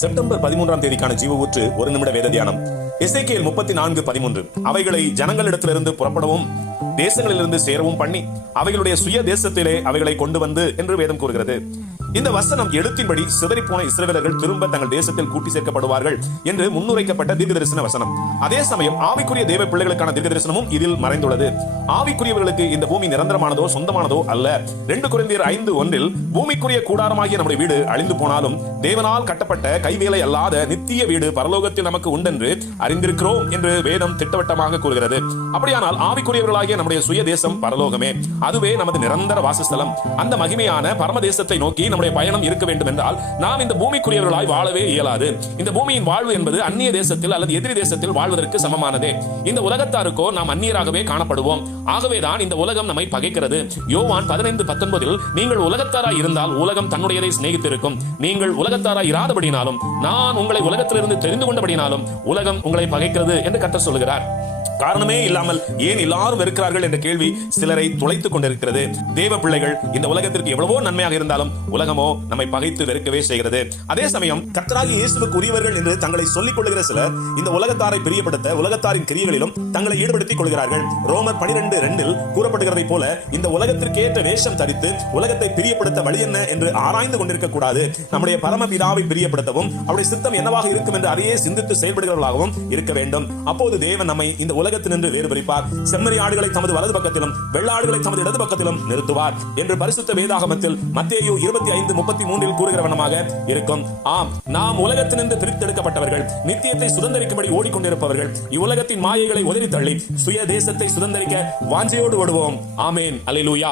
September பதிமூன்றாம் தேதிக்கான ஜீவ ஊற்று ஒரு நிமிட வேத தியானம். எசேக்கியேல் முப்பத்தி நான்கு பதிமூன்று. அவைகளை ஜனங்களிடத்திலிருந்து புறப்படவும் தேசங்களிலிருந்து சேரவும் பண்ணி அவைகளுடைய சுய தேசத்திலே அவைகளை கொண்டு வந்து என்று வேதம் கூறுகிறது. இந்த வசனம் எழுத்தின்படி சிதறி போன இஸ்ரவேலர்கள் திரும்ப தங்கள் தேசத்தில் கூட்டி சேர்க்கப்படுவார்கள் என்று முன்னுரைக்கப்பட்ட தீர்க்க தரிசன வசனம். அதே சமயம் ஆவிக்குரிய தேவ பிள்ளைகளுக்கான தீர்க்க தரிசனமும் இதில் மறைந்துள்ளது. ஆவிக்குரியவர்களுக்கு இந்த பூமி நிரந்தரமானதோ சொந்தமானதோ அல்ல. ரெண்டு குறைந்தர் ஐந்து ஒன்றில் பூமிக்குரிய கூடாரமாகிய நம்முடைய வீடு அழிந்து போனாலும் தேவனால் கட்டப்பட்ட கைவேலை அல்லாத நித்திய வீடு பரலோகத்தில் நமக்கு உண்டென்று அறிந்திருக்கிறோம் என்று வேதம் திட்டவட்டமாக கூறுகிறது. அப்படியானால் ஆவிக்குரியவர்களாகிய நம்முடைய சுய தேசம் பரலோகமே. அதுவே நமது நிரந்தர வாசஸ்தலம். அந்த மகிமையான பரம தேசத்தை நோக்கி நம்முடைய பயணம் இருக்க வேண்டும் என்றால் நாம் இந்த பூமிக்குரியவர்களாய் வாழவே இயலாது. இந்த பூமியின் வாழ்வு என்பது அந்நிய தேசத்தில் அல்லது எதிரி தேசத்தில் வாழ்வதற்கு சமமானதே. இந்த உலகத்தாருக்கோ நாம் அந்நியராகவே காணப்படுவோம். ஆகவேதான் இந்த உலகம் நம்மை பகைக்கிறது. யோவான் பதினைந்து பத்தொன்பதில் நீங்கள் உலகத்தாராய் இருந்தால் உலகம் தன்னுடையதை சிநேகித்திருக்கும். நீங்கள் உலகத்தாராய் இராதபடினாலும் நான் உங்களை உலகத்திலிருந்து தெரிந்து கொண்டபடினாலும் உலகம் உங்களை பகைக்கிறது என்று கத்த சொல்லுகிறார். காரணமே இல்லாமல் ஏன் எல்லாரும் வெறுக்கிறார்கள் என்ற கேள்வி சிலரை துளைத்துக் கொண்டிருக்கிறது. தேவ பிள்ளைகள் இந்த உலகத்திற்கு எவ்வளவோ நன்மையாக இருந்தாலும் உலகமோ நம்மை பகைத்து வெறுக்கவே செய்கிறது. அதே சமயம் கர்த்தராகி இயேசுக்கு உரியவர்கள் என்று தங்களை சொல்லிக் கொள்கிற சிலர் இந்த உலகத்தாரை பிரியப்படுத்த உலகத்தாரின் கிரியைகளிலும் தங்களை ஈடுபடுத்திக் கொள்கிறார்கள். ரோமர் பனிரெண்டு ரெண்டில் கூறப்படுகிறதை போல இந்த உலகத்திற்கு ஏற்ற வேஷம் தரித்து உலகத்தை பிரியப்படுத்த வழி என்ன என்று ஆராய்ந்து கொண்டிருக்க கூடாது. நம்முடைய பரமபிதாவை பிரியப்படுத்தவும் அவருடைய சித்தம் என்னவாக இருக்கும் என்று அதையே சிந்தித்து செயல்படுகிறவர்களாகவும் இருக்க வேண்டும். அப்போது தேவன் நம்மை இந்த உலகத்தினின்று வேறுபறிப்பார். செம்மறி ஆடுகளை தமது வலது பக்கத்திலும் வெள்ளாடுகளை தமது இடது பக்கத்திலும் நிறுத்துவார் என்று பரிசுத்த வேதாகமத்தில் மத்தேயு இருபத்தி ஐந்து முப்பத்தி மூன்றில் கூறுகிற வண்ணமாக இருக்கும். ஆம் நாம் உலகத்தினின்று பிரித்தெடுக்கப்பட்டவர்கள் நித்தியத்தை சுதந்திரிக்கும்படி ஓடிக்கொண்டிருப்பவர்கள் இவ்வுலகத்தின் மாயைகளை உதறி தள்ளி சுய தேசத்தை சுதந்திரிக்க வாஞ்சையோடு ஓடுவோம். ஆமேன். அலிலூயா